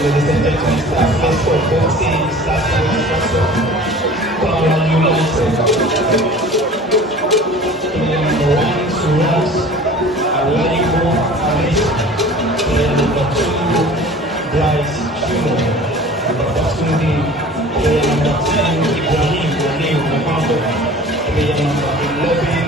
Ladies and gentlemen, please for both teams, starting with Kwara United. Player number 1, Suraj Alaimo Ali. Player number 2, Bryce Juno. Opportunity, player number 10, Ibrahim Walil Mohammed. Player number 11,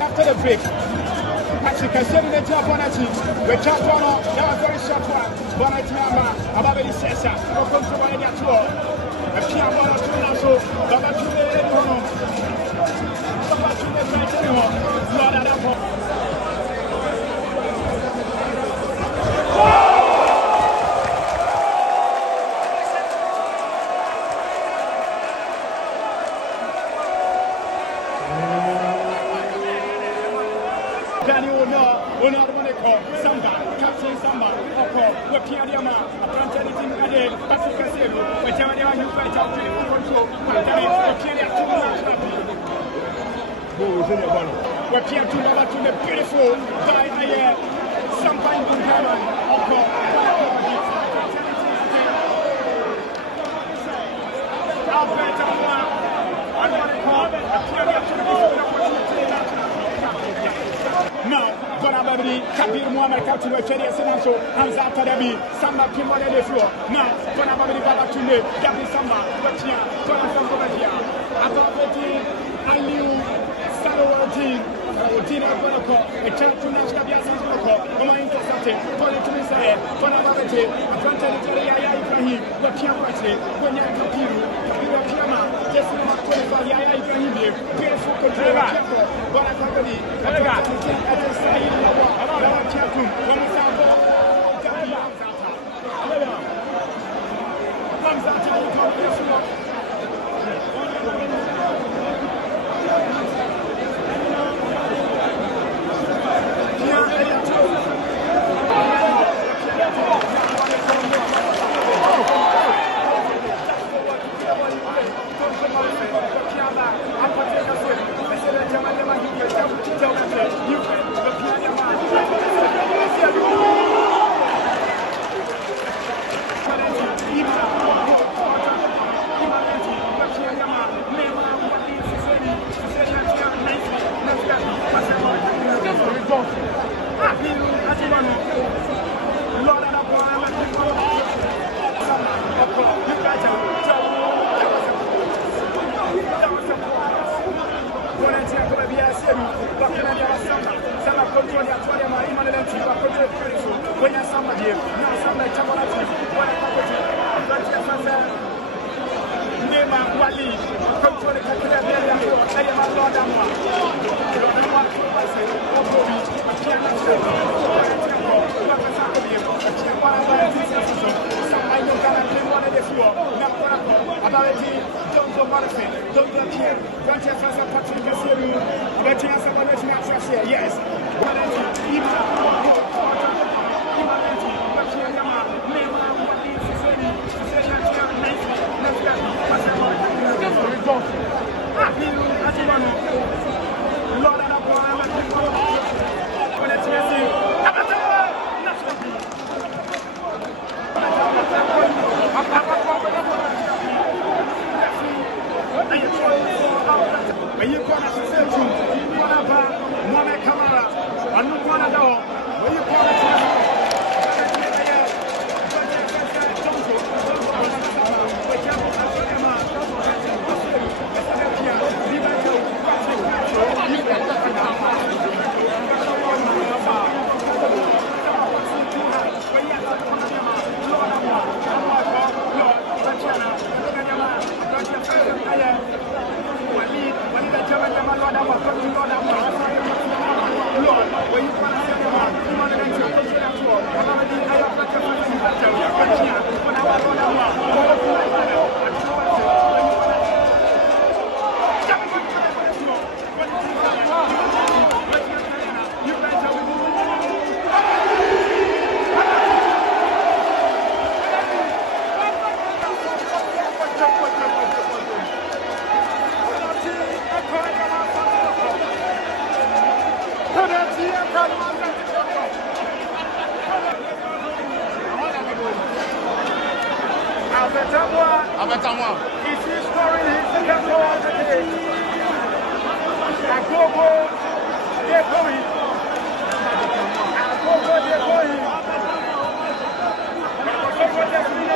After the break, Patrick has said that you are going to the chat one, that was very short one. But I tell you, about the session, or come to one of your tour. A piano or two now, so Baba to the home. Baba to the French anymore. Not at all. beautiful guy Champagne Bungaman now, Bonabadi, Kabir Muhammad Kaptu, Cherry Senanso, Hamza Tadabi, Samba Kimon on the floor. Now, Bonabadi Babatune, Gabi Samba, Bachia, Jonathan Bobadia, Atopeti, Aliu, Salawati, Tina Bonoko, a Chantunas Kabias Bonoko, Oma Intercepted, Bonatumi Sae, Bonabati, Atlantic Yaya Ibrahim, Bakia Pati, Bonya Kapiru, Kapiru Kiama, Jesima 25 Yaya Ibrahim, beautiful control, Bonabadi, yes. Is he scoring his second goal of the day? Kotoko, they're going. Kotoko, they're going. Kotoko, they're going.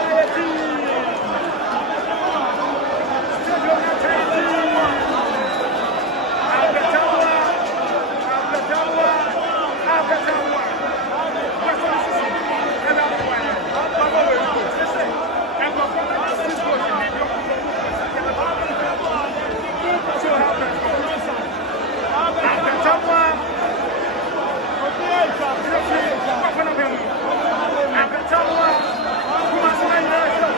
Come on,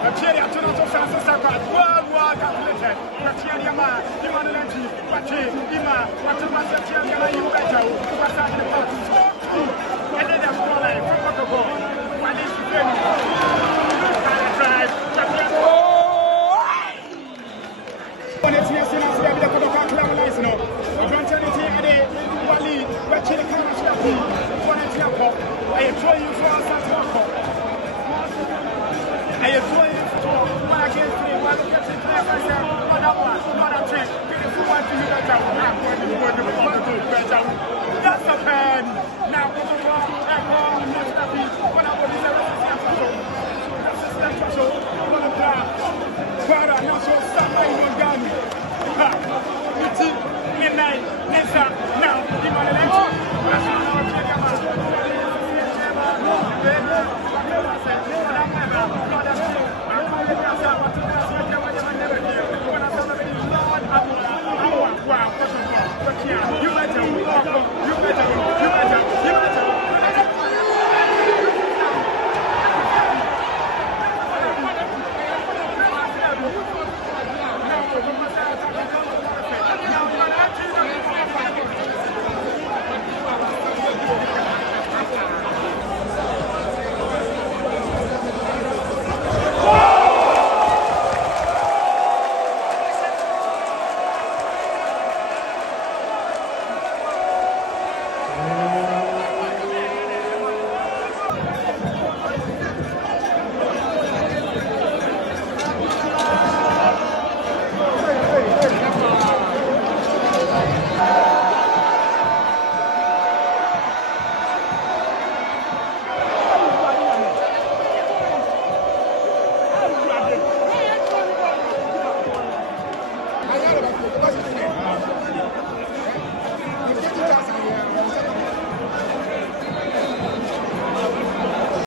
Thierry Atuno Francis Sabat, worldwide calculated. Thierry Yama, Imanenti, Pachi, Ima, Watuma Thierry Yama, you better, what's that in the party? And then they're falling from Kotoko. What is the game? Drive, when it's here, since we have the Kotoko Clamalize, no, we're going to take a Wali, we're chilling Kamashi, for the temple. I enjoy you for us at Kotoko. I enjoy you for when I get to the one who gets to play myself, not that one, not that trick. Beautiful one to you better, I'm going to do better. That's a pen. Now, Kotoko, Echo, Mustafi, when I was in the that's a special, what a plan. Kwara, not your son, I won't gun. Midnight, Nessa, now, you want to let you. That's our